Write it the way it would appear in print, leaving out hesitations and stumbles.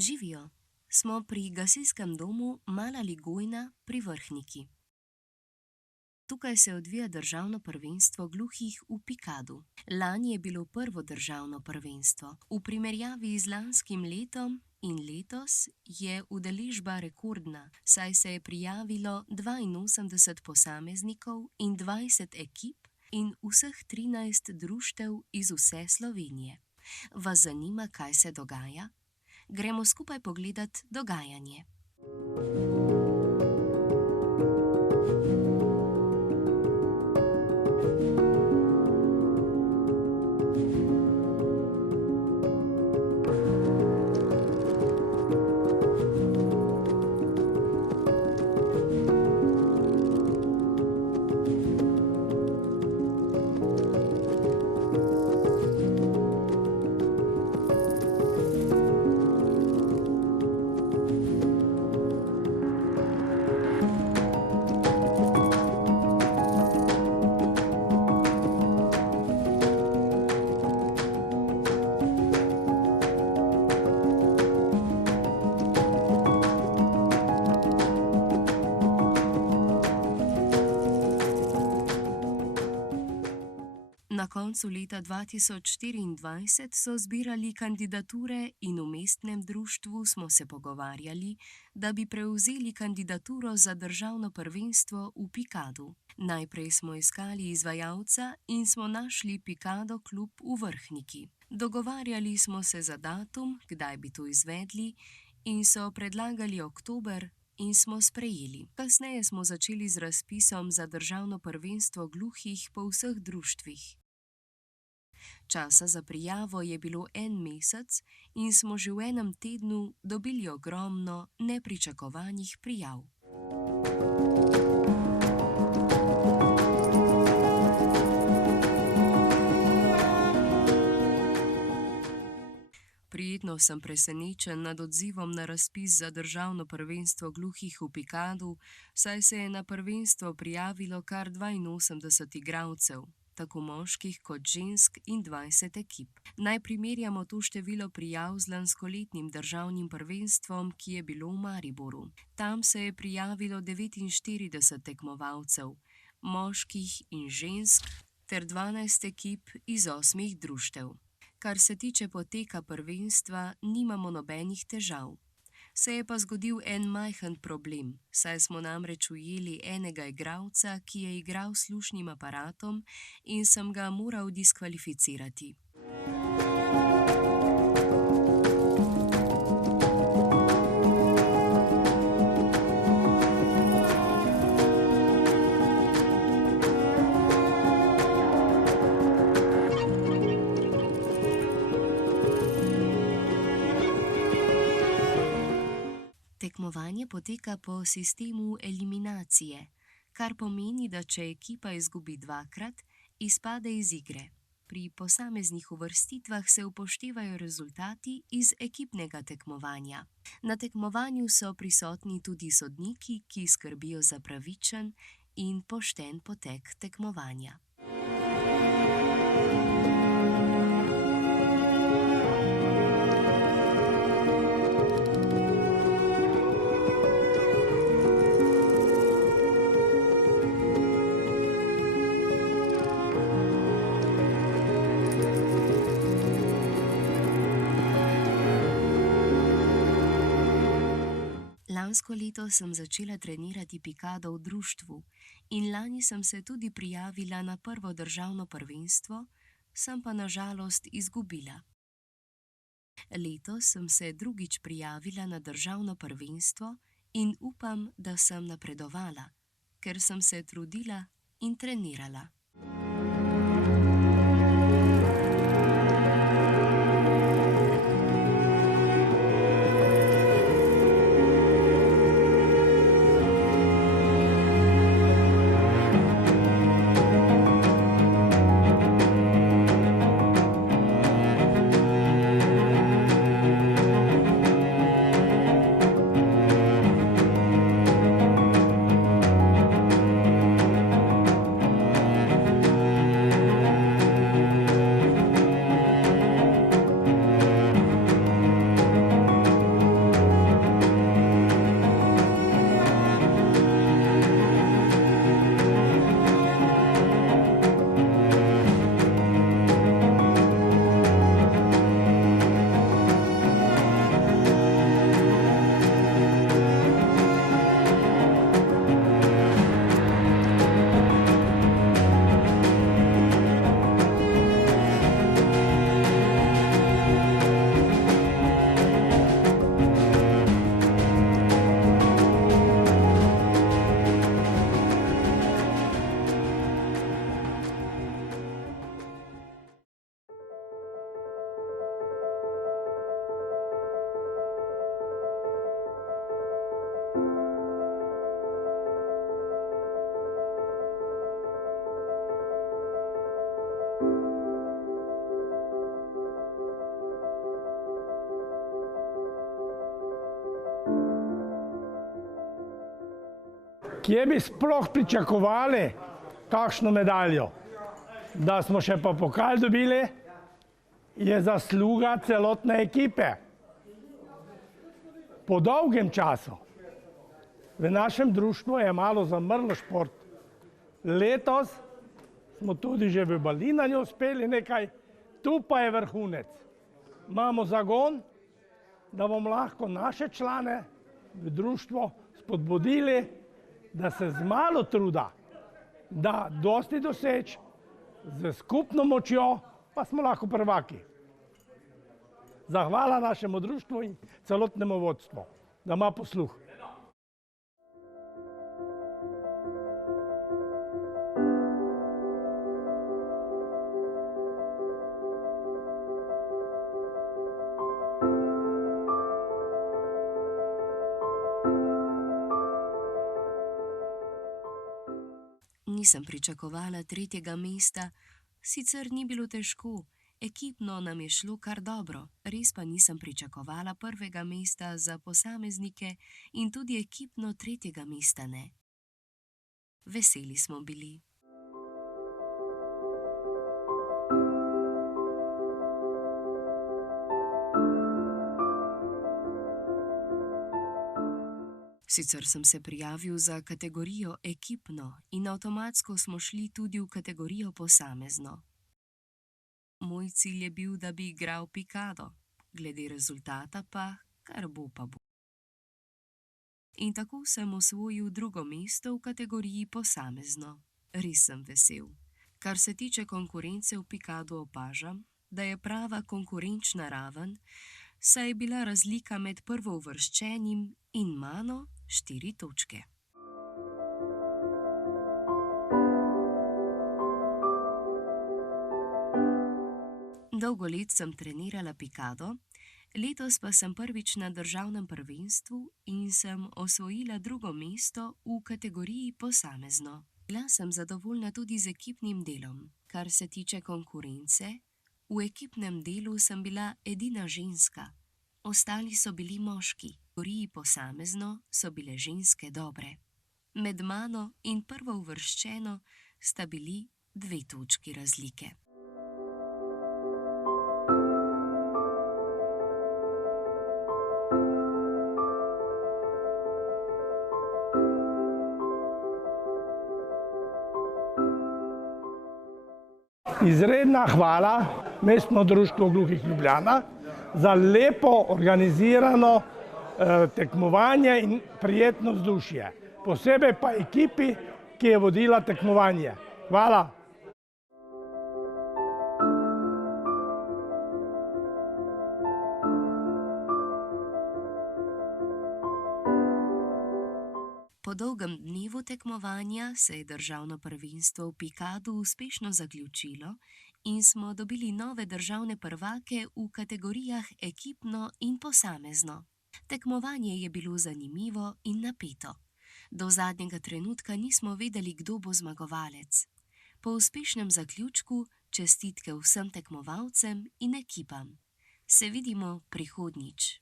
Živijo. Smo pri gasilskem domu Mala Ligojna pri Vrhniki. Tukaj se odvija državno prvenstvo gluhih v Pikadu. Lani je bilo prvo državno prvenstvo. V primerjavi z lanskim letom in letos je udeležba rekordna, saj se je prijavilo 82 posameznikov in 20 ekip in vseh 13 društev iz vse Slovenije. Vas zanima, kaj se dogaja? Gremo skupaj pogledat dogajanje. Na koncu leta 2024 so zbirali kandidature in v mestnem društvu smo se pogovarjali, da bi prevzeli kandidaturo za državno prvenstvo v Pikadu. Najprej smo iskali izvajalca in smo našli Pikado klub v Vrhniki. Dogovarjali smo se za datum, kdaj bi to izvedli, in so predlagali oktober in smo sprejeli. Kasneje smo začeli z razpisom za državno prvenstvo gluhih po vseh društvih. Časa za prijavo je bilo en mesec in smo že v enem tednu dobili ogromno nepričakovanih prijav. Prijetno sem presenečen nad odzivom na razpis za državno prvenstvo gluhih v Pikadu, saj se je na prvenstvo prijavilo kar 82 igralcev, tako moških kot žensk in 20 ekip. Naj primerjamo to število prijav z lanskoletnim državnim prvenstvom, ki je bilo v Mariboru. Tam se je prijavilo 49 tekmovalcev, moških in žensk, ter 12 ekip iz 8 društev. Kar se tiče poteka prvenstva, nimamo nobenih težav. Se je pa zgodil en majhen problem, saj smo namreč ujeli enega igralca, ki je igral s slušnim aparatom in sem ga moral diskvalificirati. Tekmovanje poteka po sistemu eliminacije, kar pomeni, da če ekipa izgubi dvakrat, izpade iz igre. Pri posameznih uvrstitvah se upoštevajo rezultati iz ekipnega tekmovanja. Na tekmovanju so prisotni tudi sodniki, ki skrbijo za pravičen in pošten potek tekmovanja. Lansko leto sem začela trenirati Pikado v društvu in lani sem se tudi prijavila na prvo državno prvenstvo, sem pa na žalost izgubila. Letos sem se drugič prijavila na državno prvenstvo in upam, da sem napredovala, ker sem se trudila in trenirala. Kje bi sploh pričakovali kakšno medaljo? Da smo še pa pokal dobili, je zasluga celotne ekipe. Po dolgem času v našem društvu je malo zamrl šport. Letos smo tudi že v balinanju uspeli nekaj, tu pa je vrhunec. Imamo zagon, da bomo lahko naše člane v društvo spodbudili, da se z malo truda, da dosti doseč, z skupno močjo, pa smo lahko prvaki. Zahvala našemu društvu in celotnemu vodstvu, da ima posluh. Nisem pričakovala 3. mesta, sicer ni bilo težko, ekipno nam je šlo kar dobro, res pa nisem pričakovala 1. mesta za posameznike in tudi ekipno 3. mesta ne. Veseli smo bili. Sicer sem se prijavil za kategorijo ekipno in avtomatsko smo šli tudi v kategorijo posamezno. Moj cilj je bil, da bi igral pikado, glede rezultata pa kar bo pa bo. In tako sem osvojil 2. mesto v kategoriji posamezno. Res sem vesel. Kar se tiče konkurence v pikadu, opažam, da je prava konkurenčna raven, saj je bila razlika med prvouvrščenim in mano 4 točke. Dolgo let sem trenirala pikado, letos pa sem prvič na državnem prvenstvu in sem osvojila 2. mesto v kategoriji posamezno. Bila sem zadovoljna tudi z ekipnim delom. Kar se tiče konkurence, v ekipnem delu sem bila edina ženska. Ostali so bili moški. V kategoriji posamezno so bile ženske dobre. Med mano in prvouvrščeno sta bili 2 točki razlike. Izredna hvala Mestno društvo gluhih Ljubljana za lepo organizirano tekmovanje in prijetno vzdušje. Posebej pa ekipi, ki je vodila tekmovanje. Hvala. Po dolgem dnevu tekmovanja se je državno prvenstvo v pikadu uspešno zaključilo in smo dobili nove državne prvake v kategorijah ekipno in posamezno. Tekmovanje je bilo zanimivo in napeto. Do zadnjega trenutka nismo vedeli, kdo bo zmagovalec. Po uspešnem zaključku čestitke vsem tekmovalcem in ekipam. Se vidimo prihodnjič.